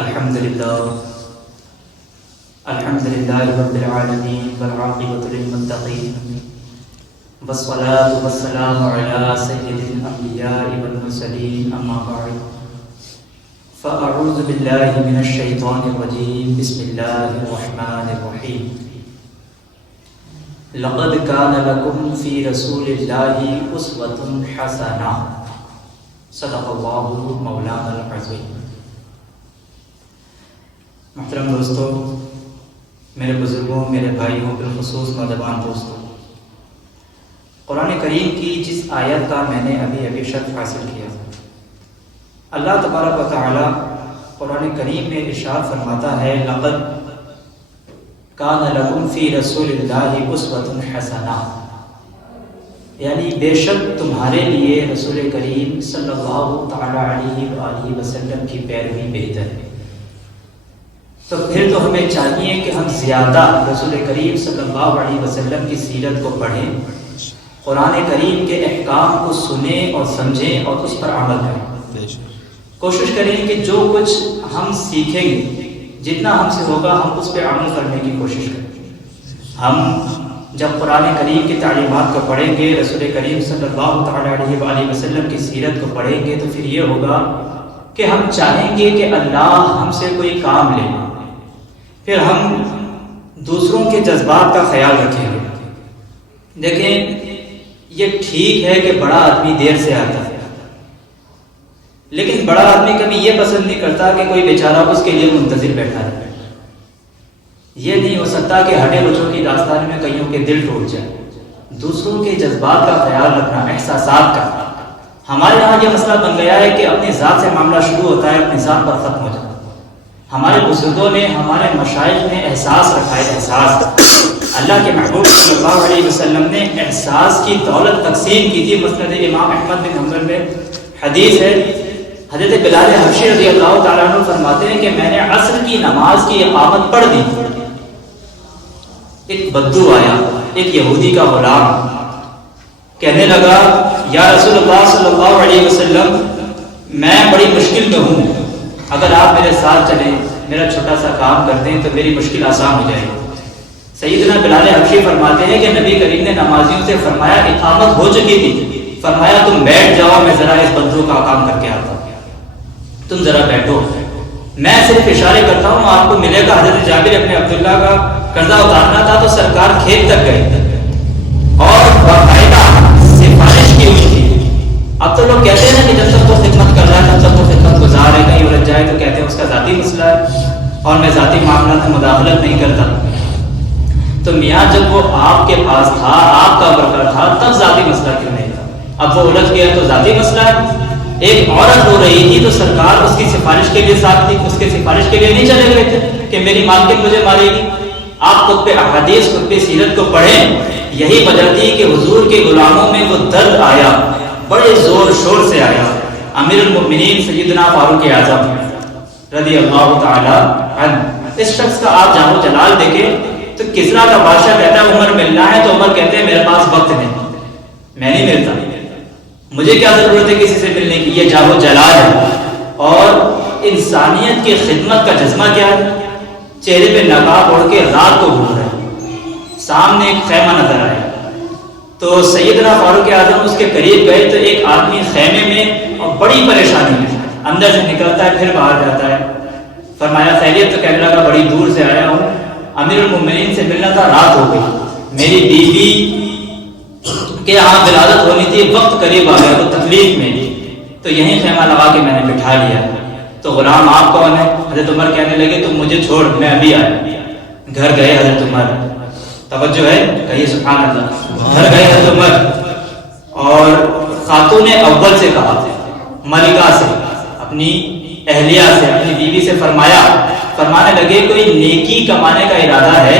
الحمدللہ رب العالمین والعاقبۃ للمتقین والصلاة والسلام علی سید الانبیاء والمرسلین اما بعد فاعوذ باللہ من الشیطان الرجیم بسم اللہ الرحمن الرحیم لقد کان لکم فی رسول اللہ اسوۃ حسنہ صدق اللہ مولانا العظیم۔ محترم دوستو، میرے بزرگوں، میرے بھائیوں، بالخصوص نوجوان دوستوں، قرآن کریم کی جس آیت کا میں نے ابھی شرح حاصل کیا، اللہ تبارک و تعالی قرآن کریم میں ارشاد فرماتا ہے لقد کان لکم فی رسول اللہ اسوۃ حسنہ، یعنی بے شک تمہارے لیے رسول کریم صلی اللہ تعالی علیہ وآلہ وسلم کی پیروی بہتر ہے۔ تو پھر تو ہمیں چاہیے کہ ہم زیادہ رسول کریم صلی اللہ علیہ وسلم کی سیرت کو پڑھیں، قرآن کریم کے احکام کو سنیں اور سمجھیں اور اس پر عمل کریں۔ کوشش کریں کہ جو کچھ ہم سیکھیں گے، جتنا ہم سے ہوگا ہم اس پہ عمل کرنے کی کوشش کریں۔ ہم جب قرآن کریم کی تعلیمات کو پڑھیں گے، رسول کریم صلی اللہ تعالی علیہ وآلہ وسلم کی سیرت کو پڑھیں گے، تو پھر یہ ہوگا کہ ہم چاہیں گے کہ اللہ ہم سے کوئی کام لے، پھر ہم دوسروں کے جذبات کا خیال رکھیں گے۔ دیکھیں، یہ ٹھیک ہے کہ بڑا آدمی دیر سے آتا ہے، لیکن بڑا آدمی کبھی یہ پسند نہیں کرتا کہ کوئی بیچارہ اس کے لیے منتظر بیٹھا رہے۔ یہ نہیں ہو سکتا کہ ہٹے بچوں کی داستان میں کئیوں کے دل ٹوٹ جائے۔ دوسروں کے جذبات کا خیال رکھنا، احساسات کا۔ ہمارے یہاں یہ مسئلہ بن گیا ہے کہ اپنی ذات سے معاملہ شروع ہوتا ہے، اپنی ذات پر ختم ہو جاتا ہے۔ ہمارے بزرگوں نے، ہمارے مشائخ نے احساس رکھا ہے، احساس۔ اللہ کے محبوب صلی اللہ علیہ وسلم نے احساس کی دولت تقسیم کی تھی۔ مسند امام احمد بن حنبل میں حدیث ہے، حضرت بلال حبشی رضی اللہ تعالیٰ عنہ فرماتے ہیں کہ میں نے عصر کی نماز کی اقامت پڑھ دی، ایک بدو آیا، ایک یہودی کا غلام، کہنے لگا یا رسول اللہ صلی اللہ علیہ وسلم، میں بڑی مشکل میں ہوں، اگر آپ میرے ساتھ چلیں، میرا چھوٹا سا کام کر دیں تو میری مشکل آسان ہو جائے گی۔ سیدنا بلال حبشی فرماتے ہیں کہ نبی کریم نے نمازیوں سے فرمایا، اقامت ہو چکی تھی، فرمایا تم بیٹھ جاؤ، میں ذرا اس بندوں کا کام کر کے آتا ہوں، تم ذرا بیٹھو، میں صرف اشارے کرتا ہوں، آپ کو ملے گا۔ حضرت جابر ابن عبداللہ کا قرضہ اتارنا تھا تو سرکار کھیت تک گئے اور باقاعدہ سفارش کی ہوئی تھی۔ اب تو لوگ کہتے ہیں کہ جب تک وہ خدمت کر رہا ہے تب تک وہ خدمت گزار ہے، کہیں الجھ جائے تو کہتے ہیں اس کا ذاتی مسئلہ ہے اور میں ذاتی معاملات میں مداخلت نہیں کرتا۔ تو میاں جب وہ آپ کے پاس تھا، آپ کا ورکر تھا، تب ذاتی مسئلہ کیوں نہیں تھا؟ اب وہ الجھ گیا تو ذاتی مسئلہ ہے۔ ایک عورت ہو رہی تھی تو سرکار اس کی سفارش کے لیے ساتھ تھی، اس کے سفارش کے لیے نہیں چلے گئے تھے کہ میری مالکن مجھے مارے گی۔ آپ خطب احادیث، خطب سیرت کو پڑھیں، یہی وجہ تھی کہ حضور کے غلاموں میں وہ درد آیا، بڑے زور شور سے آیا۔ امیر المؤمنین سیدنا فاروق اعظم رضی اللہ تعالی عنہ، اس شخص کا آپ جاہ و جلال دیکھیں تو کسریٰ کا بادشاہ کہتا ہے عمر ملنا ہے، تو عمر کہتے ہیں میرے پاس وقت نہیں، میں نہیں ملتا، مجھے کیا ضرورت ہے کسی سے ملنے کی۔ یہ جاہ و جلال ہے اور انسانیت کی خدمت کا جذبہ کیا ہے۔ چہرے پہ نقاب اوڑھ کے رات کو گھوم رہے ہیں، سامنے ایک خیمہ نظر آیا تو سیدنا فاروق اعظم اس کے قریب گئے تو ایک آدمی خیمے میں اور بڑی پریشانی میں اندر سے نکلتا ہے پھر باہر جاتا ہے۔ فرمایا خیریت؟ تو کہنے لگا بڑی دور سے آیا ہوں، امیر المؤمنین سے ملنا تھا، رات ہو گئی، میری بیوی کہ یہاں ولادت ہونی تھی، وقت قریب آ گیا، وہ تکلیف میں، تو یہیں خیمہ لگا کے میں نے بٹھا لیا۔ تو غلام آپ کون ہے؟ حضرت عمر کہنے لگے تم مجھے چھوڑ، میں ابھی آیا۔ گھر گئے حضرت عمر، توجہ ہے، کہیے سبحان اللہ، گھر گئے حضرت عمر اور خاتون اول سے کہا، ملکہ سے، اپنی اہلیہ سے، اپنی بیوی سے فرمانے لگے کوئی نیکی کمانے کا ارادہ ہے؟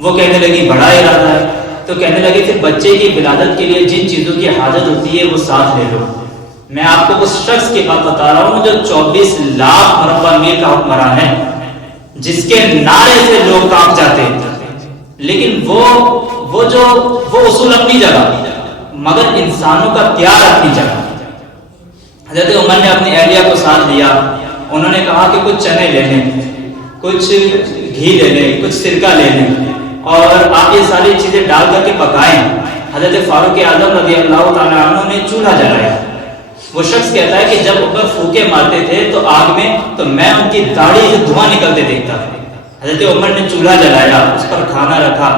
وہ کہنے لگی بڑا ارادہ ہے۔ تو کہنے لگے پھر بچے کی ولادت کے لیے جن چیزوں کی حاجت ہوتی ہے وہ ساتھ لے لو۔ میں آپ کو اس شخص کی بات بتا رہا ہوں جو 24 لاکھ مربع میل کا حکمران ہے، جس کے نعرے سے لوگ کانپ جاتے ہیں، لیکن وہ اصول اپنی جگہ، مگر انسانوں کا پیار اپنی جگہ۔ حضرت عمر نے اپنی اہلیہ کو ساتھ لیا انہوں نے کہا کہ کچھ چنے لے لیں، کچھ گھی لے لیں، کچھ سرکہ لے لیں اور آپ یہ ساری چیزیں ڈال کر کے پکائیں۔ حضرت فاروق اعظم رضی اللہ تعالیٰ عنہ نے چولہا جلایا۔ وہ شخص کہتا ہے کہ جب عمر پھونکے مارتے تھے تو آگ میں، تو میں ان کی داڑھی سے دھواں نکلتے دیکھتا تھا۔ حضرت عمر نے چولہا جلایا، اس پر کھانا رکھا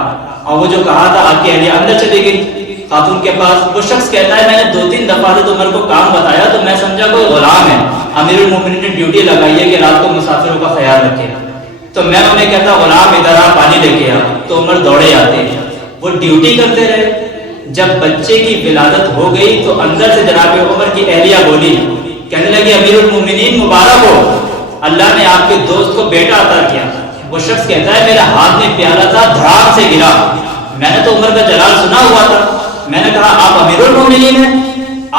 اور وہ جو کہا تھا آپ کی اہلیہ اندر چلی گئی خاتون کے پاس۔ وہ شخص کہتا ہے میں نے 2-3 دفعہ حضرت عمر کو کام بتایا تو میں سمجھا کوئی غلام ہے، امیر المومنین نے ڈیوٹی لگائی ہے کہ رات کو مسافروں کا خیال رکھے، تو میں انہیں کہتا غلام ادھر آ پانی لے کے آ، تو عمر دوڑے آتے، وہ ڈیوٹی کرتے رہے۔ جب بچے کی ولادت ہو گئی تو اندر سے جناب عمر کی اہلیہ بولی، کہنے لگی امیر المومنین مبارک ہو، اللہ نے آپ کے دوست کو بیٹا عطا کیا۔ وہ شخص کہتا ہے میرا ہاتھ میں پیالہ تھا، دھڑام سے گرا، میں نے تو عمر کا جلال سنا ہوا تھا، میں نے کہا آپ امیر المومنین ہیں،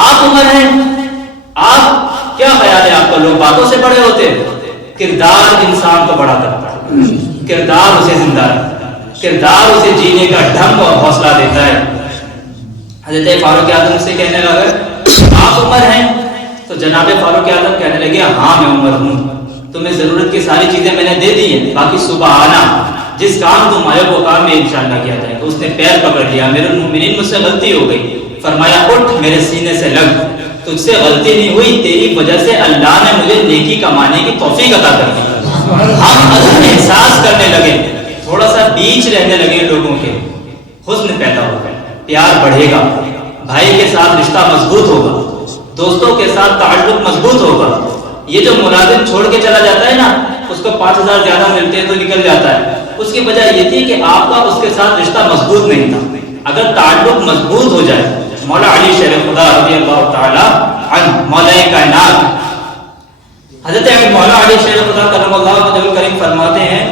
آپ عمر ہیں، آپ کیا خیال ہے آپ کا، لوگ باتوں سے بڑے ہوتے ہیں؟ کردار انسان کو بڑا کرتا ہے، کردار اسے زندہ رکھتا ہے، کردار اسے جینے کا ڈھنگ اور حوصلہ دیتا ہے۔ حضرت فاروق اعظم سے کہنے لگا آپ عمر ہیں؟ تو جناب فاروق اعظم کہنے لگے ہاں میں عمر ہوں، تمہیں ضرورت کی ساری چیزیں میں نے دے دی ہیں، باقی صبح آنا، جس کام تم آئے وہ کام میں انشاءاللہ کیا جائے گا۔ اس نے پیر پکڑ لیا، امیر المومنین مجھ سے غلطی ہو گئی، فرمایا اٹھ میرے سینے سے لگ، تجھ سے غلطی نہیں ہوئی، تیری وجہ سے اللہ نے مجھے نیکی کمانے کی توفیق عطا کر دی۔ ہم احساس کرنے لگے، تھوڑا سا بیچ رہنے لگے، لوگوں کے حسن پیدا ہوگا، پیار بڑھے گا، بھائی کے ساتھ رشتہ مضبوط ہوگا، دوستوں کے ساتھ تعلق مضبوط ہوگا۔ یہ جو ملازم چھوڑ کے چلا جاتا ہے نا، اس کو 5000 زیادہ ملتے ہیں تو نکل جاتا ہے، اس کی وجہ یہ تھی کہ آپ کا اس کے ساتھ رشتہ مضبوط نہیں تھا۔ اگر تعلق مضبوط ہو جائے، مولا علی شیر خدا رضی اللہ تعالی عنہ، مولا کائنات حضرت مولا علی شیر خدا کرم اللہ وجہ کریم فرماتے ہیں،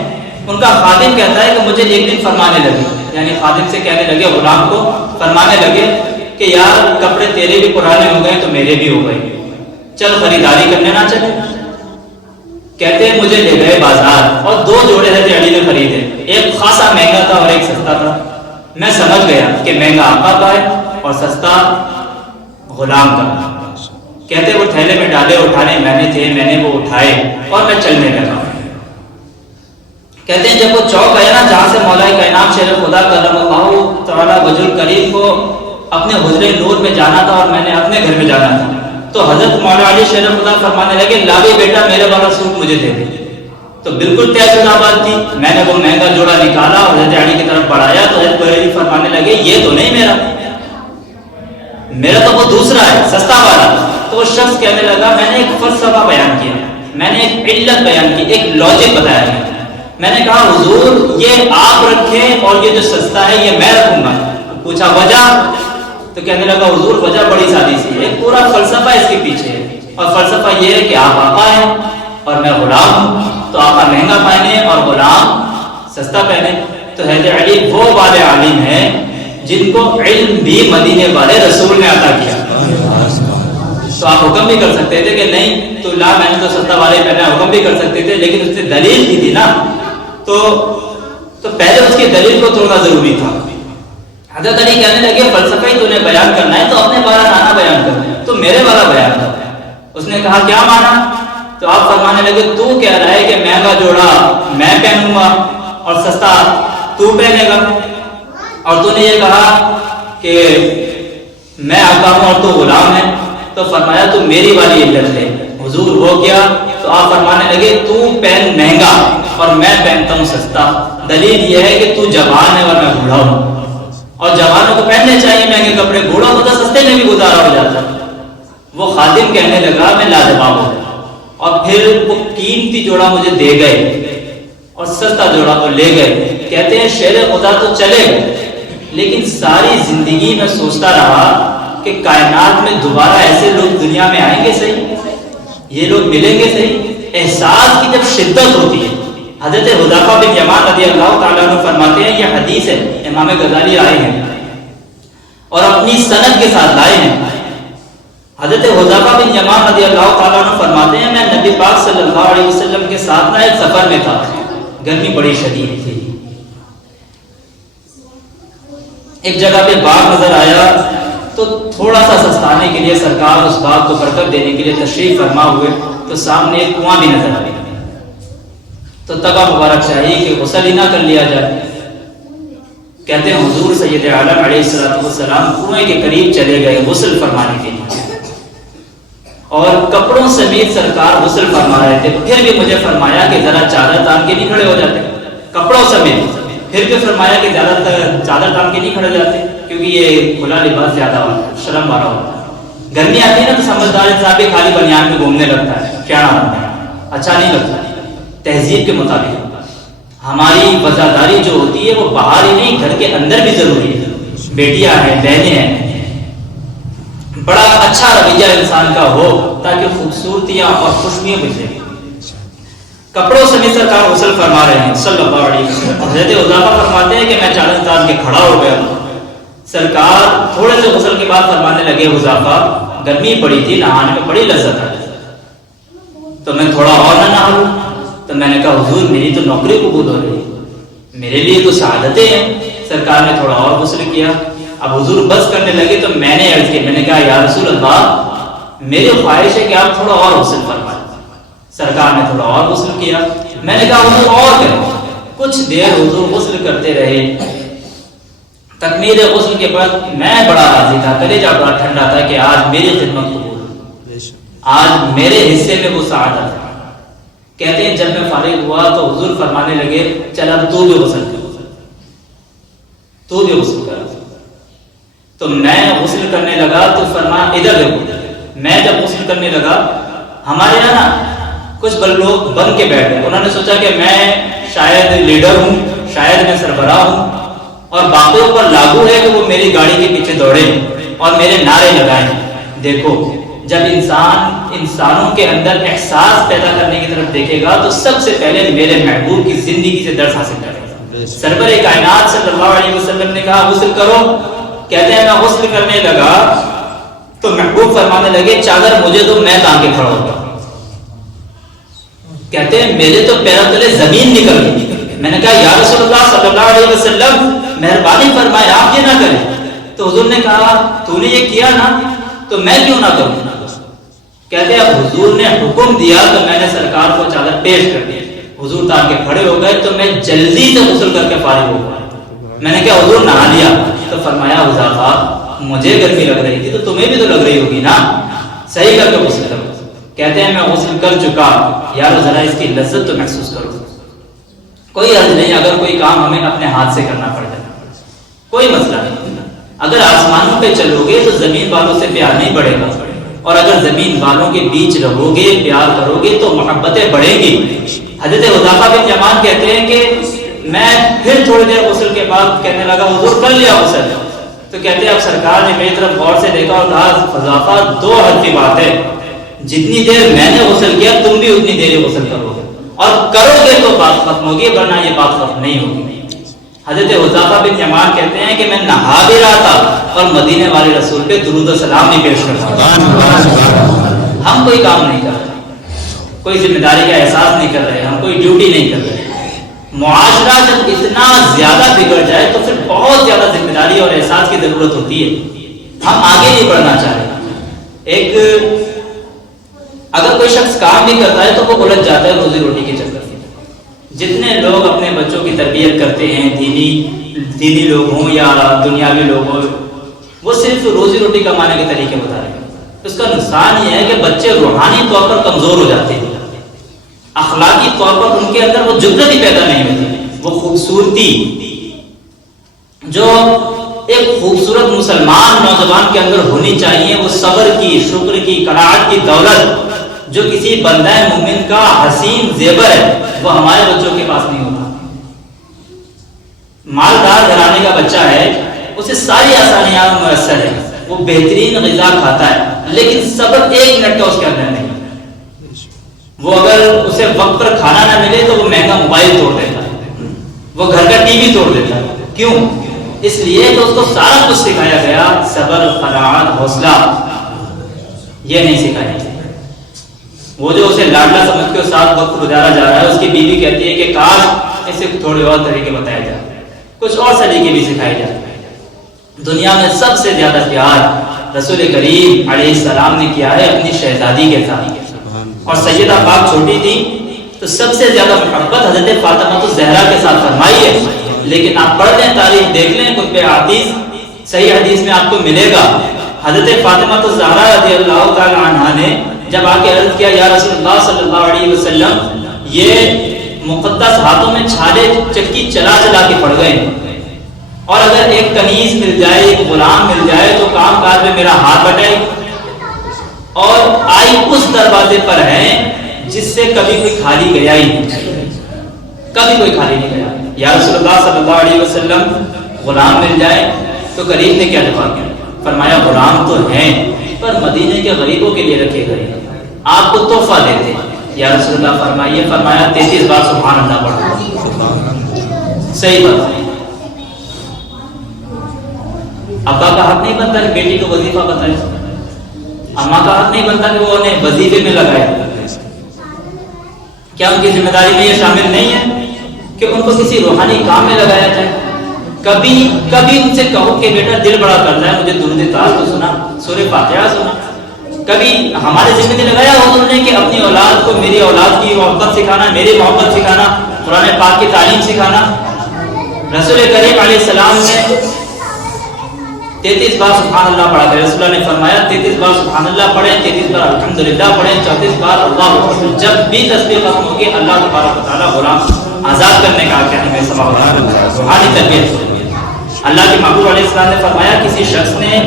ان کا خادم کہتا ہے کہ مجھے ایک دن فرمانے لگے، یعنی خادم سے کہنے لگے، غلام کو فرمانے لگے کہ یار کپڑے تیرے بھی پرانے ہو گئے تو میرے بھی ہو گئے، چل خریداری کرنے نہ چلے؟ کہتے ہیں مجھے لے گئے بازار اور 2 جوڑے حضرت علی نے خریدے، ایک خاصا مہنگا تھا اور ایک سستا تھا۔ میں سمجھ گیا کہ مہنگا آقا کا ہے اور سستا غلام کا۔ کہتے وہ تھیلے میں ڈالے، اٹھانے میں نے وہ اٹھائے اور میں چلنے لگا۔ کہتے ہیں جب وہ چوک آیا نا جہاں سے مولا کائنات شیر خدا کرم اللہ تعالی وجہ الکریم کو اپنے حجرے نور میں جانا تھا اور میں نے اپنے گھر میں جانا تھا، تو حضرت مولا علی شیر خدا فرمانے لگے لاوی بیٹا میرے والا سوٹ مجھے دے دے۔ تو بالکل طے شدہ بات تھی، میں نے وہ مہنگا جوڑا نکالا اور حضرت علی کی طرف بڑھایا تو حضرت علی فرمانے لگے یہ تو نہیں میرا تو وہ دوسرا ہے سستا والا۔ تو وہ شخص کہنے لگا میں نے ایک فلسفہ بیان کیا، میں نے ایک علت بیان کی، ایک لاجک بتایا ہے، میں نے کہا حضور یہ آپ رکھیں اور یہ جو سستا ہے یہ میں رکھوں گا۔ پوچھا وجہ؟ تو کہنے لگا حضور وجہ بڑی سادی سی ہے، ایک پورا فلسفہ اس کے پیچھے ہے، اور فلسفہ یہ ہے کہ آپ آقا ہیں اور میں غلام ہوں، تو آقا مہنگا پہنے اور غلام سستا پہنے۔ تو حضرت علی وہ والے عالم ہیں جن کو علم بھی مدینے والے رسول نے عطا کیا۔ تو آپ حکم بھی کر سکتے تھے کہ نہیں تو لا میں نے تو سستا والے پہنا، حکم بھی کر سکتے تھے، لیکن اس نے دلیل کی تھی نا، تو پہلے اس کی دلیل کو توڑنا ضروری تھا۔ حضرت علی کہنے لگے فلسفہ ہی تو نے بیان کرنا ہے تو اپنے بارہ نانا بیان کر، تو میرے والا بیان کر۔ اس نے کہا کیا مانا؟ تو آپ فرمانے لگے تو کہہ رہا ہے کہ مہنگا جوڑا میں پہنوں گا اور سستا تو پہنے گا، اور تو نے یہ کہا کہ میں آقا ہوں اور تو غلام ہے، تو فرمایا تو میری والی علت ہے حضور وہ کیا؟ تو آپ فرمانے لگے تو پہن مہنگا اور میں پہنتا ہوں سستا، دلیل یہ ہے کہ تو جوان ہے اور میں بوڑھا ہوں، اور جوانوں کو پہننے چاہیے مہنگے کپڑے، بوڑھا ہوتا سستے میں بھی گزارا ہو جاتا۔ وہ خادم کہنے لگا میں لاجواب ہوں، اور پھر وہ قیمتی جوڑا مجھے دے گئے اور سستا جوڑا کو لے گئے۔ کہتے ہیں شیر خدا تو چلے گئے، لیکن ساری زندگی میں سوچتا رہا کہ کائنات میں دوبارہ ایسے لوگ دنیا میں آئیں گے صحیح، یہ لوگ ملیں گے صحیح۔ احساس کی جب شدت ہوتی ہے، حضرت حذیفہ بن یمان رضی اللہ تعالیٰ عنہ فرماتے ہیں، یہ حدیث ہے، امام غزالی آئے ہیں اور اپنی سند کے ساتھ لائے ہیں۔ حضرت حذیفہ بن یمان رضی اللہ تعالیٰ عنہ فرماتے ہیں میں نبی پاک صلی اللہ علیہ وسلم کے ساتھ نہ ایک سفر میں تھا، گرمی بڑی شدید تھی، ایک جگہ پہ باغ نظر آیا تو تھوڑا سا سستانے کے لیے سرکار اس باغ کو برکت دینے کے لیے تشریف فرما ہوئے تو سامنے ایک کنواں بھی نظر آئے، تو تبا مبارک چاہیے کہ غسل ہی نہ کر لیا جائے۔ کہتے ہیں حضور سید عالم علیہ السلام کنویں کے قریب چلے گئے غسل فرمانے کے لیے، اور کپڑوں سمیت سرکار غسل فرما رہے تھے، پھر بھی مجھے فرمایا کہ ذرا چادر تان کے نہیں کھڑے ہو جاتے، کپڑوں سمیت، پھر بھی فرمایا کہ زیادہ چادر تان کے نہیں کھڑے ہو جاتے، کیونکہ یہ کھلا لباس زیادہ ہوتا ہے، شرم بارہ ہوتا ہے، گرمی آتی ہے نا تو سمجھدار انسان بھی خالی بنیان میں گھومنے لگتا ہے، کیا ہوتا ہے، اچھا نہیں لگتا۔ تہذیب کے مطابق ہماری وفاداری جو ہوتی ہے وہ باہر ہی نہیں گھر کے اندر بھی ضروری ہے، بیٹیاں ہیں، بہنیں ہیں، بڑا اچھا رویہ انسان کا ہو تاکہ خوبصورتیاں اور خوشبوئیں بچیں۔ کپڑوں سے سرکار غسل فرما رہے ہیں صلی اللہ علیہ وسلم، حضرت حذیفہ فرماتے ہیں کہ میں چادر تان کے کھڑا ہو گیا، سرکار تھوڑے سے غسل کے بعد فرمانے لگے حذیفہ گرمی پڑی تھی، نہانے میں بڑی لذت ہے، تو میں تھوڑا اور نہ نہا لوں؟ تو میں نے کہا حضور میری تو نوکری قبول ہو رہی ہے، میرے لیے تو سعادتیں ہیں۔ سرکار نے تھوڑا اور غسل کیا، اب حضور بس کرنے لگے تو میں نے عرض کی، میں نے کہا یا رسول اللہ میری خواہش ہے کہ آپ تھوڑا اور غسل فرمائیں۔ سرکار نے تھوڑا اور غسل کیا، میں نے کہا حضور اور کریں، کچھ دیر حضور غسل کرتے رہے۔ تکمیل غسل کے بعد میں بڑا راضی تھا، کلیجہ بڑا ٹھنڈا تھا کہ آج میری خدمت قبول، آج میرے حصے میں وہ سعادت ہے۔ کہتے ہیں جب میں فارغ ہوا تو حضور فرمانے لگے چل اب تو بھی غسل کر، تو بھی غسل کر۔ تو میں غسل کرنے لگا تو فرمایا ادھر دیکھو، میں جب غسل کرنے لگا ہمارے یہاں نا کچھ لوگ بن کے بیٹھے، انہوں نے سوچا کہ میں شاید لیڈر ہوں، شاید میں سربراہ ہوں، اور باقیوں پر لاگو ہے کہ وہ میری گاڑی کے پیچھے دوڑے اور میرے نعرے لگائیں۔ دیکھو جب انسانوں کے اندر احساس پیدا کرنے کی طرف دیکھے گا تو سب سے پہلے میرے محبوب کی زندگی سے درس حاصل کرے گا۔ سرور کائنات صلی اللہ علیہ وسلم نے کہا غسل کرو، کہتے ہیں میں غسل کرنے لگا تو محبوب فرمانے لگے چادر مجھے تو میں تان کے کھڑا ہوگا، کہتے ہیں میرے تو پیروں تلے زمین نکل گئی۔ میں نے کہا یا رسول اللہ صلی اللہ علیہ وسلم مہربانی فرمائے آپ یہ نہ کریں، تو حضور نے کہا تو نے یہ کیا نا تو میں کیوں نہ کروں؟ کہتے ہیں اب حضور نے حکم دیا تو میں نے سرکار کو چادر پیش کر دی، حضور تان کے کھڑے ہو گئے تو میں جلدی سے غسل کر کے فارغ ہو گیا۔ میں نے کہا حضور نہا لیا؟ تو فرمایا حذیفہ مجھے گرمی لگ رہی تھی تو تمہیں بھی تو لگ رہی ہوگی نا، صحیح کر کے غسل کرو۔ کہتے ہیں میں غسل کر چکا، یار ذرا اس کی لذت تو محسوس کرو۔ کوئی حرج نہیں اگر کوئی کام ہمیں اپنے ہاتھ سے کرنا پڑ جائے، کوئی مسئلہ نہیں۔ اگر آسمانوں پہ چلو گے تو زمین والوں سے پیار نہیں بڑھے گا، اور اگر زمین والوں کے بیچ رہو گے پیار کرو گے تو محبتیں بڑھیں گی۔ حضرت حذیفہ بن یمان کہتے ہیں کہ میں پھر تھوڑی دیر غسل کے بعد کہنے لگا حضور کر لیا غسل؟ تو کہتے ہیں اب سرکار نے میری طرف غور سے دیکھا اور کہا حذیفہ دو حد کی بات ہے، جتنی دیر میں نے غسل کیا تم بھی اتنی دیر غسل کرو گے، اور کرو گے تو بات ختم ہوگی ورنہ یہ بات ختم نہیں ہوگی۔ حضرت حذیفہ بن یمان کہتے ہیں کہ میں نہا بھی رہا تھا اور مدینے والے رسول پہ درود و سلام بھی پیش کر رہا تھا۔ ہم کوئی کام نہیں کر رہے، کوئی ذمہ داری کا احساس نہیں کر رہے، ہم کوئی ڈیوٹی نہیں کر رہے۔ معاشرہ جب اتنا زیادہ بگڑ جائے تو پھر بہت زیادہ ذمہ داری اور احساس کی ضرورت ہوتی ہے، ہم آگے نہیں بڑھنا چاہ رہے۔ اگر کوئی شخص کام بھی کرتا ہے تو وہ الجھ جاتا ہے روزی روٹی کے چکر سے۔ جتنے لوگ اپنے بچوں کی تربیت کرتے ہیں، دینی لوگ ہوں یا دنیاوی لوگ ہوں، وہ صرف روزی روٹی کمانے کے طریقے بتا رہے ہیں۔ اس کا نقصان یہ ہے کہ بچے روحانی طور پر کمزور ہو جاتے ہیں، اخلاقی طور پر ان کے اندر وہ جرأت ہی پیدا نہیں ہوتی، وہ خوبصورتی جو ایک خوبصورت مسلمان نوجوان کے اندر ہونی چاہیے، وہ صبر کی، شکر کی، قناعت کی دولت جو کسی بندہ مومن کا حسین زیور ہے، وہ ہمارے بچوں کے پاس نہیں ہوتا۔ مالدار گھرانے کا بچہ ہے، اسے ساری آسانیاں میسر ہے، وہ بہترین غذا کھاتا ہے، لیکن صبر ایک منٹ کا اس کے اندر نہیں۔ وہ اگر اسے وقت پر کھانا نہ ملے تو وہ مہنگا موبائل توڑ دیتا ہے، وہ گھر کا ٹی وی توڑ دیتا ہے۔ کیوں؟ اس لیے کہ اس کو سارا کچھ سکھایا گیا، صبر، قناعت، حوصلہ یہ نہیں سکھایا گیا۔ وہ جو اسے لاڈلا سمجھ کے ساتھ وقت گزارا جا رہا ہے، اس کی بیوی کہتی ہے کہ کاش اسے تھوڑے اور طریقے بتائے جائے، کچھ اور طریقے بھی سکھائے جائے۔ دنیا میں سب سے زیادہ پیار رسول کریم علیہ السلام نے کیا ہے اپنی شہزادی کے ساتھ۔ اور سیدہ پاک چھوٹی تھی تو سب سے زیادہ محبت حضرت فاطمہ الزہرا کے ساتھ فرمائی ہے. لیکن آپ پڑھ لیں تاریخ دیکھ لیں کتب حدیث صحیح حدیث میں آپ کو ملے گا حضرت فاطمہ الزہرا رضی اللہ تعالی عنہا نے جب آ کے عرض کیا یا رسول اللہ صلی اللہ علیہ وسلم یہ مقدس ہاتھوں میں چھالے چکی چلا چلا کے پڑ گئے اور اگر ایک کنیز مل جائے ایک غلام مل جائے تو کام کاج میں میرا ہاتھ بٹائے اور آئی اس دروازے پر ہے جس سے کبھی کوئی خالی گیا ہی نہیں کبھی کوئی خالی نہیں گیا. یا رسول اللہ صلی اللہ علیہ وسلم غلام مل جائے تو قریب نے کیا جواب دیا فرمایا غلام تو ہیں پر مدینے کے غریبوں کے لیے رکھے گئے آپ کو تحفہ دیتے. یا رسول اللہ فرمائیے فرمایا 33 بار سبحان اللہ پڑھو. صحیح بات ہے. ابا کا حق نہیں بنتا کہ بیٹی کو وظیفہ بتائے اماں کا حق نہیں بنتا کہ وہ انہیں وظیفے میں لگائے. کیا ان کی ذمہ داری میں یہ شامل نہیں ہے کہ ان کو کسی روحانی کام میں لگایا جائے. کبھی ان سے کہو کہ بیٹا دل بڑا کرتا ہے مجھے درود تاج کو سنا سورہ فاتحہ سنا. کبھی ہمارے ذمہ داری لگایا انہوں نے کہ اپنی اولاد کو میری اولاد کی محبت سکھانا میری محبت سکھانا قرآن پاک کی تعلیم سکھانا. رسول کریم علیہ السلام نے 33 بار سبحان اللہ پڑھا تھا. رسول اللہ نے فرمایا 33 بار سبحان اللہ پڑھیں 33 بار الحمدللہ پڑھیں 34 بار اللہ اکبر. جب بھی تسبیح ختم ہوگی اللہ تبارک و تعالی غلام آزاد کرنے کا کہنے میں سبب ہے روحانی تربیت. اللہ کے محبوب علیہ السلام نے فرمایا کسی شخص نے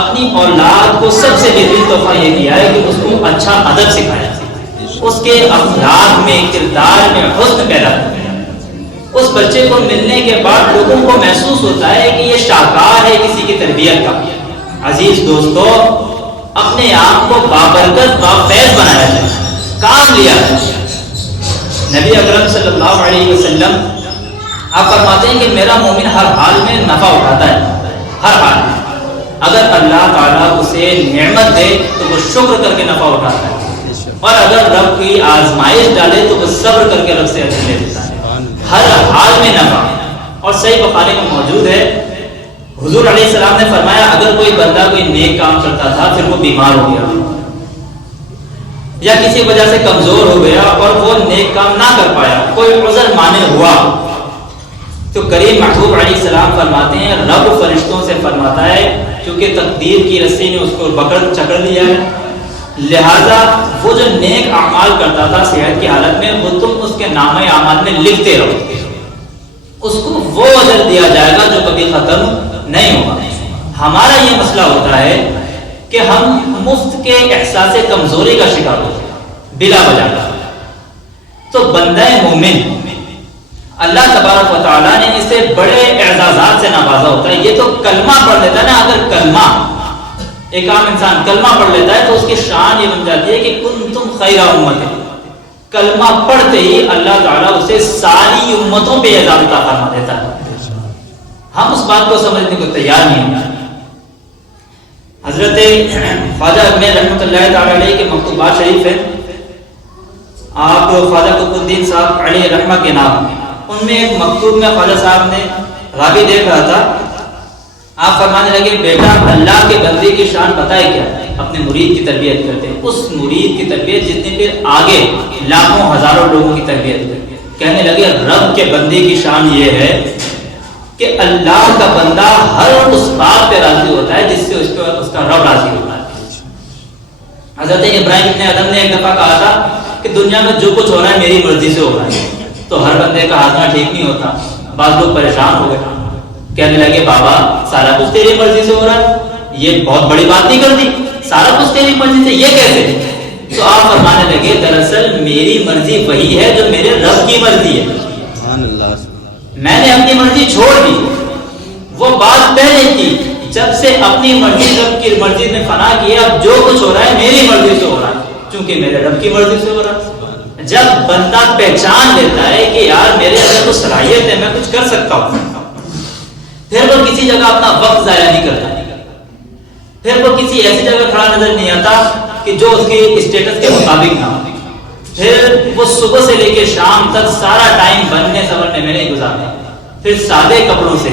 اپنی اولاد کو سب سے بہترین تحفہ یہ دیا ہے کہ اس کو اچھا ادب سکھایا اس کے اخلاق میں کردار میں حسن پیدا کیا. اس بچے کو ملنے کے بعد لوگوں کو محسوس ہوتا ہے کہ یہ شاہکار ہے کسی کی تربیت کا. عزیز دوستو اپنے آپ کو بابرکت بافیض بنایا جائے کام لیا جائے. نبی اکرم صلی اللہ علیہ وسلم آپ فرماتے ہیں کہ میرا مومن ہر حال میں نفع اٹھاتا ہے ہر حال میں. اگر اللہ تعالیٰ اسے نعمت دے تو وہ شکر کر کے نفع اٹھاتا ہے اور اگر رب کی آزمائش ڈالے تو وہ صبر کر کے رب سے اجر لے لیتا ہے. ہر حال میں نفع. اور صحیح بخاری میں موجود ہے حضور علیہ السلام نے فرمایا اگر کوئی بندہ کوئی نیک کام کرتا تھا پھر وہ بیمار ہو گیا یا کسی وجہ سے کمزور ہو گیا اور وہ نیک کام نہ کر پایا کوئی عذر مانع ہوا تو کریم محبوب علیہ السلام فرماتے ہیں رب فرشتوں سے فرماتا ہے کیونکہ تقدیر کی رسی نے اس کو پکڑ چکر لیا ہے لہذا وہ جو نیک اعمال کرتا تھا صحت کی حالت میں وہ تم اس کے نامہ اعمال میں لکھتے رہو اس کو وہ اجر دیا جائے گا جو کبھی ختم نہیں ہوگا. ہمارا یہ مسئلہ ہوتا ہے کہ ہم مفت کے احساس کمزوری کا شکار ہوتے ہیں بلا وجہ. تو بندہ مومن اللہ تبارک و تعالیٰ نے اسے بڑے اعزازات سے نوازا ہوتا ہے. یہ تو کلمہ پڑھ لیتا ہے نا اگر کلمہ ایک عام انسان کلمہ پڑھ لیتا ہے تو اس کی شان یہ بن جاتی ہے کہ کنتم خیر امت. کلمہ پڑھتے ہی اللہ تعالیٰ اسے ساری امتوں پہ اعزاز عطا فرما دیتا ہے. ہم اس بات کو سمجھنے کو تیار نہیں ہیں. حضرت خواجہ اجمیر رحمۃ اللہ تعالی علیہ کے مکتوبات شریف ہیں. آپ خواجہ قطب الدین صاحب علیہ رحمہ کے نام ان میں ایک مکتوب میں خواجہ صاحب نے راوی دیکھ رہا تھا. آپ فرمانے لگے بیٹا اللہ کے بندے کی شان بتائے کیا اپنے مرید کی تربیت کرتے ہیں اس مرید کی تربیت جتنے پھر آگے لاکھوں ہزاروں لوگوں کی تربیت کرتے. کہنے لگے رب کے بندے کی شان یہ ہے کہ اللہ کا بندہ ہر اس بات پہ راضی ہوتا ہے جس سے اس کا رب راضی ہوتا ہے. حضرت ابراہیم ابن ادم نے ایک دفعہ کہا تھا کہ دنیا میں جو کچھ ہو رہا ہے میری مرضی سے ہو رہا ہے. تو ہر بندے کا ہاضمہ ٹھیک نہیں ہوتا. بعض لوگ پریشان ہو گئے کہنے لگے بابا سارا کچھ تیری مرضی سے ہو رہا ہے یہ بہت بڑی بات نہیں کر دی سارا کچھ تیری مرضی سے یہ کیسے. تو آپ فرمانے لگے دراصل میری مرضی وہی ہے جو میرے رب کی مرضی ہے. میں نے اپنی مرضی چھوڑ دی وہ بات پہلے کی جب سے اپنی مرضی رب کی مرضی میں فنا کیا اب جو کچھ ہو رہا ہے میری مرضی سے ہو رہا ہے چونکہ میرے رب کی مرضی سے ہو رہا ہے. جب بندہ پہچان لیتا ہے کہ یار میرے اندر کچھ صلاحیت ہے میں کچھ کر سکتا ہوں پھر وہ کسی جگہ اپنا وقت ضائع نہیں کرتا پھر وہ کسی ایسی جگہ کھڑا نظر نہیں آتا کہ جو اس کی اسٹیٹس کے مطابق نہ ہو. پھر وہ صبح سے لے کے شام تک سارا ٹائم بننے سنورنے میں نہیں گزارتا. پھر سادے کپڑوں سے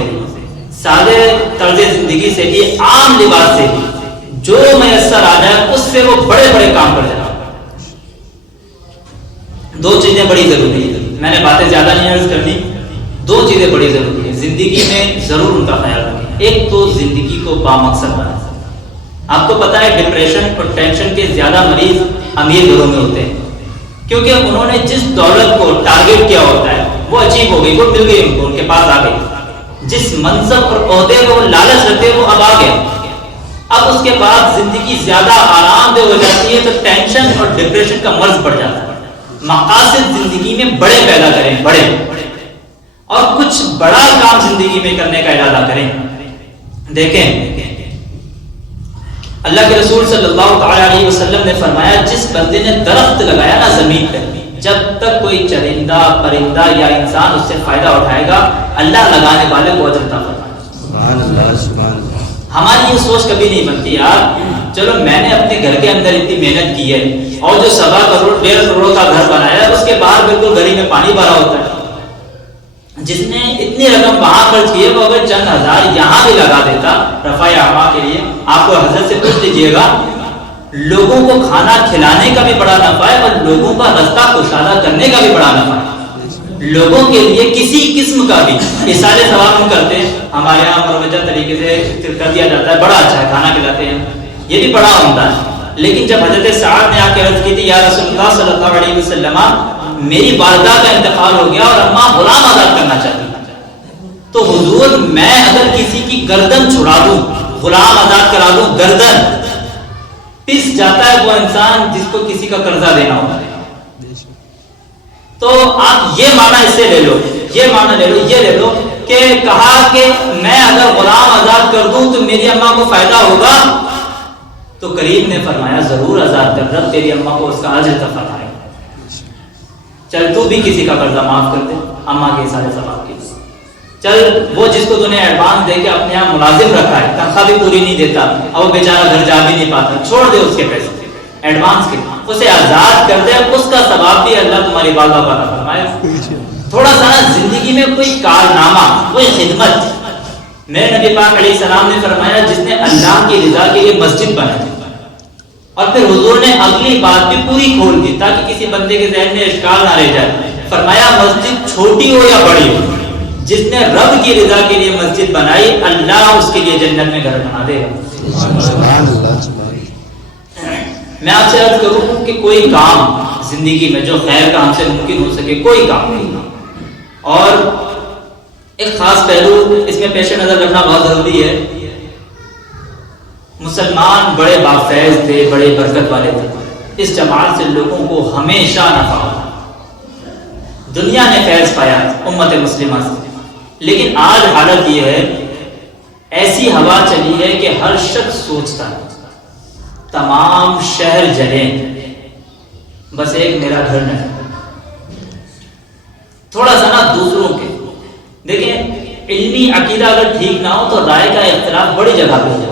سادے طرز زندگی سے بھی عام لباس سے بھی جو میسر آ جائے اس سے وہ بڑے بڑے کام کر جاتا. دو چیزیں بڑی ضروری ہیں، میں نے باتیں زیادہ نہیں عرض کرنی، دو چیزیں بڑی ضروری ہیں زندگی میں، ضرور ان کا خیال رکھیں۔ ایک تو زندگی کو بامقصد بنائیں۔ آپ کو پتا ہے ڈپریشن اور ٹینشن کے زیادہ مریض امیر گھروں میں ہوتے ہیں، کیونکہ انہوں نے جس دولت کو ٹارگیٹ کیا ہوتا ہے وہ اچیو ہو گئی، وہ مل گئی ان کو، ان کے پاس آ گئی۔ جس منصب اور عہدے کو وہ لالچ رکھتے وہ اب آ گیا، اب اس کے بعد زندگی زیادہ آرام دہ ہو جاتی ہے تو ٹینشن اور ڈپریشن کا مرض بڑھ جاتا ہے۔ مقاصد زندگی میں بڑے پیدا کریں، بڑے، اور کچھ بڑا کام زندگی میں کرنے کا ارادہ کریں۔ دیکھیں اللہ کے رسول صلی اللہ تعالی علیہ وسلم نے فرمایا جس بندے نے درخت لگایا نا زمین پہ، جب تک کوئی چرندہ پرندہ یا انسان اس سے فائدہ اٹھائے گا اللہ لگانے والے کو اجر عطا فرمائے۔ سبحان اللہ، سبحان اللہ۔ ہماری یہ سوچ کبھی نہیں بنتی یار چلو میں نے اپنے گھر کے اندر اتنی محنت کی ہے اور جو 1.25 کروڑ 1.5 کروڑ کا گھر بنایا ہے اس کے باہر بالکل گھر میں پانی بھرا ہوتا ہے۔ جس نے اتنی رقم وہاں خرچ کی ہے وہ اگر چند ہزار یہاں بھی لگا دیتا رفع اعمال کے لیے، آپ کو حضرت سے پوچھ لیجیے گا، لوگوں کو کھانا کھلانے کا بھی بڑا نفع ہے اور لوگوں کا رستہ کشادہ کرنے کا بھی بڑا نفع ہے۔ لوگوں کے لیے کسی قسم کا بھی احسان ثواب ہم کرتے ہیں، ہمارے یہاں مروجہ طریقے سے کر دیا جاتا ہے، بڑا اچھا ہے، کھانا کھلاتے ہیں، یہ بھی بڑا عمدہ ہے۔ لیکن جب حضرت سعد نے آ کے عرض کی تھی یا رسول اللہ صلی اللہ علیہ وسلم میری والدہ کا انتقال ہو گیا اور اماں غلام آزاد کرنا چاہتی ہیں، تو حضور میں اگر کسی کی گردن چھڑا دوں، غلام آزاد کرا دوں، گردن پس جاتا ہے وہ انسان جس کو کسی کا قرضہ دینا ہوتا ہے۔ تو آپ یہ معنی اس سے لے لو، یہ معنی لے لو، یہ لے لو کہ کہا کہ میں اگر غلام آزاد کر دوں تو میری اماں کو فائدہ ہوگا، تو کریم نے فرمایا ضرور آزاد کر، رب تیری اماں کو اس کا اجر عطا فرمائے، چل تو بھی کسی کا قرضہ معاف کر دے اماں کے سارے ثواب کے، چل وہ جس کو تو نے ایڈوانس دے کے اپنے یہاں ملازم رکھا ہے، تنخواہ بھی پوری نہیں دیتا اور وہ بیچارہ گھر جا بھی نہیں پاتا، چھوڑ دے اس کے پیسے ایڈوانس کے، اسے آزاد کر دے، اس کا ثواب بھی اللہ تمہاری والدہ کو عطا فرمائے۔ تھوڑا سا زندگی میں کوئی کارنامہ، کوئی خدمت، میرے نبی پاک علیہ السلام نے فرمایا جس نے اللہ کی رضا کے لیے مسجد بنائی، اور پھر حضور نے اگلی بات بھی پوری کھول دی تاکہ کسی بندے کے ذہن میں اشکال نہ رہ جائے، فرمایا مسجد چھوٹی ہو یا بڑی ہو، جس نے رب کی رضا کے لیے مسجد بنائی اللہ اس کے لیے جنت میں گھر بنا دے گا۔ میں آپ سے عرض کروں کہ کوئی کام زندگی میں جو خیر کا ہم سے ممکن ہو سکے، کوئی کام نہیں، اور ایک خاص پہلو اس میں پیش نظر رکھنا بہت ضروری ہے، مسلمان بڑے بافیض تھے، بڑے برکت والے تھے، اس جماعت سے لوگوں کو ہمیشہ نفع ہوتا، دنیا نے فیض پایا امت مسلمہ سے، لیکن آج حالت یہ ہے ایسی ہوا چلی ہے کہ ہر شخص سوچتا ہے تمام شہر جلیں بس ایک میرا گھر نہیں، تھوڑا سا نا دوسروں کے، دیکھیں علمی عقیدہ اگر ٹھیک نہ ہو تو رائے کا اختلاف بڑی جگہ پہ ہو،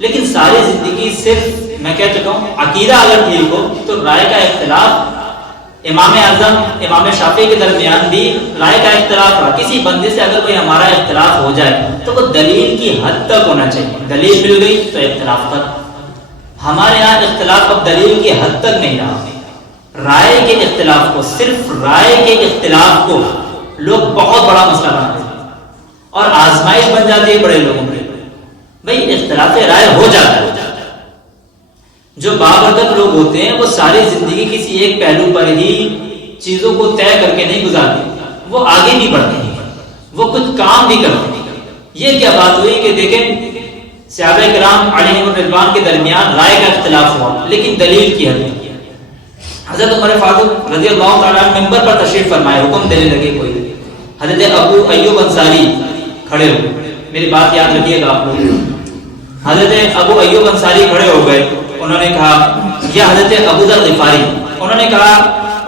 لیکن ساری زندگی صرف میں کہہ چکا ہوں عقیدہ اگر ٹھیک ہو تو رائے کا اختلاف، امام اعظم امام شافعی کے درمیان بھی رائے کا اختلاف رہا، کسی بندے سے اگر کوئی ہمارا اختلاف ہو جائے تو وہ دلیل کی حد تک ہونا چاہیے، دلیل مل گئی تو اختلاف تک، ہمارے یہاں اختلاف اب دلیل کی حد تک نہیں رہا، رائے کے اختلاف کو، صرف رائے کے اختلاف کو لوگ بہت بڑا مسئلہ بناتے ہیں اور آزمائش بن جاتی ہے بڑے لوگوں کے، بھائی اختلاف رائے ہو جاتا ہے، جو بابرکت لوگ ہوتے ہیں وہ ساری زندگی کسی ایک پہلو پر ہی چیزوں کو طے کر کے نہیں گزارتے، وہ آگے بھی بڑھتے ہیں، وہ کچھ کام بھی کرتے ہیں۔ یہ کیا بات ہوئی کہ دیکھیں صحابہ کرام علیہم الرضوان کے درمیان رائے کا اختلاف ہوا لیکن دلیل کی حد، حضرت عمر فاروق رضی اللہ تعالیٰ ممبر پر تشریف فرمائے، حکم دینے لگے کوئی، حضرت ابو ایوب انصاری کھڑے ہوئے، میری بات یاد رکھیے گا آپ لوگ، حضرت ابو ایوب انصاری کھڑے ہو گئے، انہوں نے کہا یا حضرت ابو ذر غفاری، انہوں نے کہا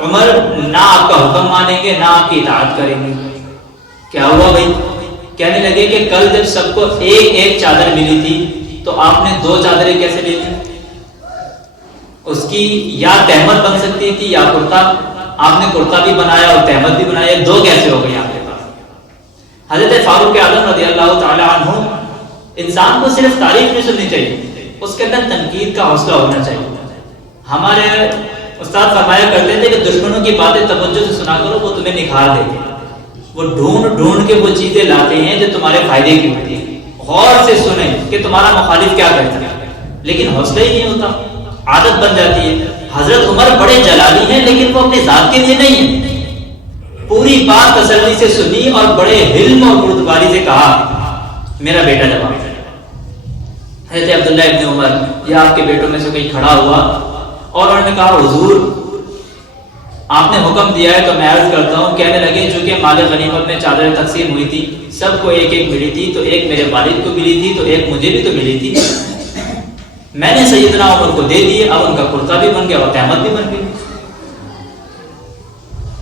عمر نہ آپ کا حکم مانیں گے نہ آپ کی اطاعت کریں گے۔ کیا ہوا بھائی؟ کہنے لگے کہ کل جب سب کو ایک ایک چادر ملی تھی تو آپ نے 2 چادریں کیسے لے لی؟ اس کی یا تہمت بن سکتی تھی یا کرتا، آپ نے کرتا بھی بنایا اور تہمت بھی بنایا، 2 کیسے ہو گئی آپ کے پاس؟ حضرت فاروق اعظم رضی اللہ تعالی عنہ، انسان کو صرف تعریف نہیں سننی چاہیے، اس کے اندر تنقید کا حوصلہ ہونا چاہیے۔ ہمارے استاد فرمایا کرتے تھے کہ دشمنوں کی باتیں توجہ سے سنا کرو، وہ تمہیں نکھار دیتے ہیں، وہ ڈھونڈ ڈھونڈ کے وہ چیزیں لاتے ہیں جو تمہارے فائدے کی ہوتی ہیں، غور سے سنیں کہ تمہارا مخالف کیا کہتا ہے، لیکن حوصلہ ہی نہیں ہوتا، عادت بن جاتی ہے۔ حضرت عمر بڑے جلالی ہیں لیکن وہ اپنی ذات کے لیے نہیں ہیں، پوری بات تسلی سے سنی اور بڑے حلم اور بردباری سے کہا میرا بیٹا جواب ہے۔ حضرت عبداللہ ابن عمر یا آپ کے بیٹوں میں سے کوئی کھڑا ہوا اور انہوں نے کہا حضور آپ نے حکم دیا ہے تو میں عرض کرتا ہوں۔ کہنے لگے چونکہ مال غنیمت میں چادریں تقسیم ہوئی تھی، سب کو ایک ایک ملی تھی، تو ایک میرے والد کو ملی تھی تو ایک مجھے بھی تو ملی تھی، میں نے سیدنا عمر کو دے دیے، اب ان کا کرتا بھی بن گیا اور تہمت بھی بن گئی۔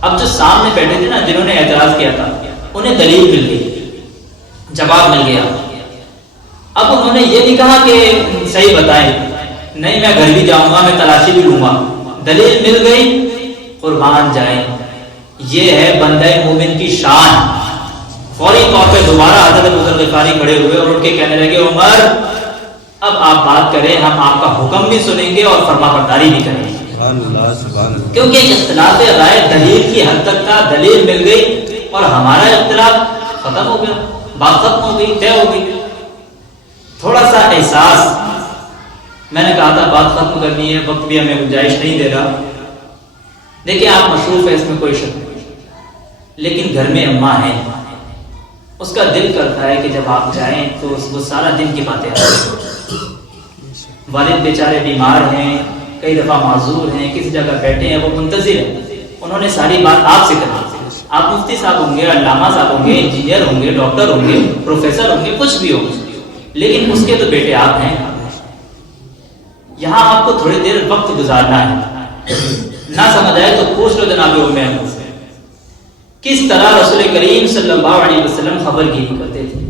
اب جو سامنے بیٹھے تھے نا جنہوں نے اعتراض کیا تھا انہیں دلیل مل گئی، جواب مل گیا۔ اب انہوں نے یہ نہیں کہا کہ صحیح بتائیں، نہیں میں گھر بھی جاؤں گا، میں تلاشی بھی لوں گا، دلیل مل گئی، قربان جائیں۔ یہ ہے بندہ مومن کی شان۔ فوری طور پہ دوبارہ حضرت ابو ذر غفاری کھڑے ہوئے اور اٹھ کے کہنے لگے عمر اب آپ بات کریں، ہم آپ کا حکم بھی سنیں گے اور فرما برداری بھی کریں گے، کیونکہ اختلاف رائے دلیل کی حد تک تھا، دلیل مل گئی اور ہمارا اختلاف ختم ہو گیا، بات ختم ہو گئی، طے ہو گئی۔ تھوڑا سا احساس، میں نے کہا تھا بات ختم کرنی ہے، وقت بھی ہمیں گنجائش نہیں دے رہا۔ دیکھیں آپ مصروف ہے، اس میں کوئی شک نہیں، لیکن گھر میں اماں ہے، اس کا دل کرتا ہے کہ جب آپ جائیں تو وہ سارا دن کی باتیں آتی۔ والد بیچارے بیمار ہیں، کئی دفعہ معذور ہیں، کسی جگہ بیٹھے ہیں، وہ منتظر ہیں، انہوں نے ساری بات آپ سے کرنی۔ آپ مفتی صاحب ہوں گے، علامہ صاحب ہوں گے، انجینئر ہوں گے، ڈاکٹر ہوں گے، پروفیسر ہوں گے، کچھ بھی ہوں گے، لیکن اس کے تو بیٹے آپ ہیں۔ یہاں آپ کو تھوڑی دیر وقت گزارنا ہے، نہ سمجھ آئے تو پوچھ لو جناب ام ایمن سے کس طرح رسول کریم صلی اللہ علیہ وسلم خبر گیری کرتے تھے۔